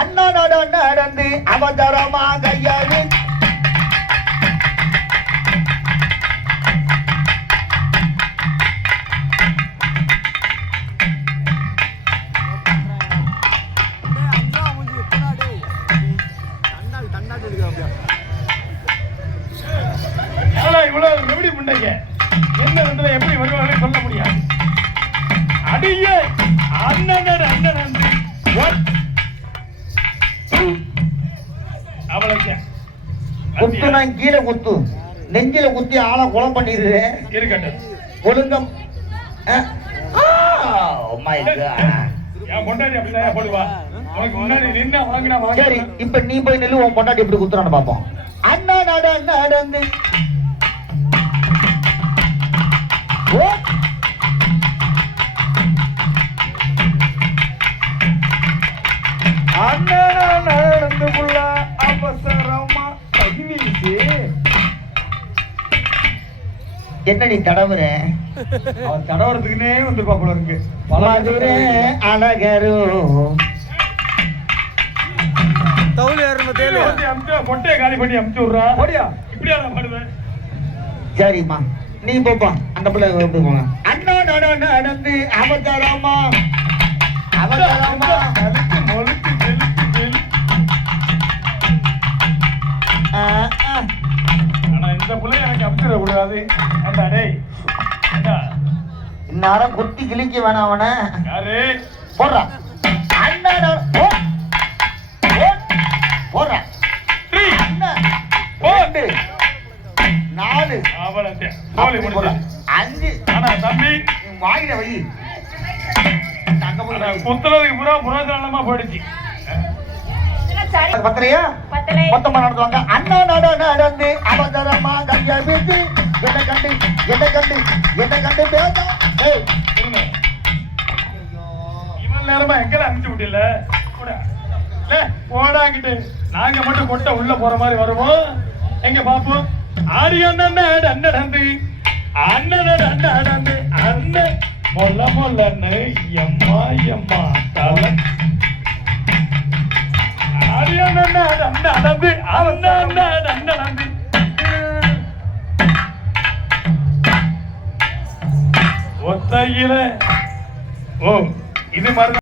அண்ணனோட நடந்து அவசரமாக இவ்வளவு எப்படி முண்டைங்க என்ன எப்படி வருவாங்க சொல்ல முடியாது. அடிய அண்ணன் குத்து நான் கீழே குத்து நெஞ்சில குத்தி ஆளை குளம் பண்ணிடுது இருக்கட்டும் ஒழுங்கம். சரி இப்ப நீ போய் நெல்லு உன் பொண்டாட்டி எப்படி குத்துறான்னு பாப்போம். அண்ணா நடந்து நடந்துக்குள்ள அவசரமா பகிர்ந்து என்ன நீ தடவுற? அவன் தடவுறதுக்குன்னே வந்துருப்பா போல இருக்கு. பலதுரே அழகரும் தவுளி ஏறணும் தேலு பொட்டையை காலி பண்ணி அமுச்சு விடுறா. ஓடியா இப்படியா நான் பாடுவேன். சரிம்மா நீ போப்பா அந்த பிள்ளை எப்படி போங்க. அண்ணா நடந்து அவசரமா அவசரமா மொழுக்கு ஆனா இந்த பிள்ளைய எனக்கு அமுச்சிட கூடாது. இந்நேரம் குத்தி கிழிக்க வேணாம் அவன. யாரு போடுறா அண்ணா போடுறா 3 4 5 தம்பி வாயில வை. குத்துறதுக்கு புரோஜனமா போயிடுச்சு. பத்திரையா மொத்தமா நடத்துவாங்க. அண்ணா நடந்து அவசரமா கைய வீசி என்ன கண்டு பேச இவன் நேரமா எங்கெல்லாம் அனுப்பிச்சு விட்டல போடாங்கிட்டு நாங்க மட்டும் கொட்ட உள்ள போற மாதிரி வருவோம். எங்க பாப்போம். ஆடி நடந்து அண்ணன் மொல்லன்னு எம்மா தலை நடந்து ஒத்தையில இது மாதிரி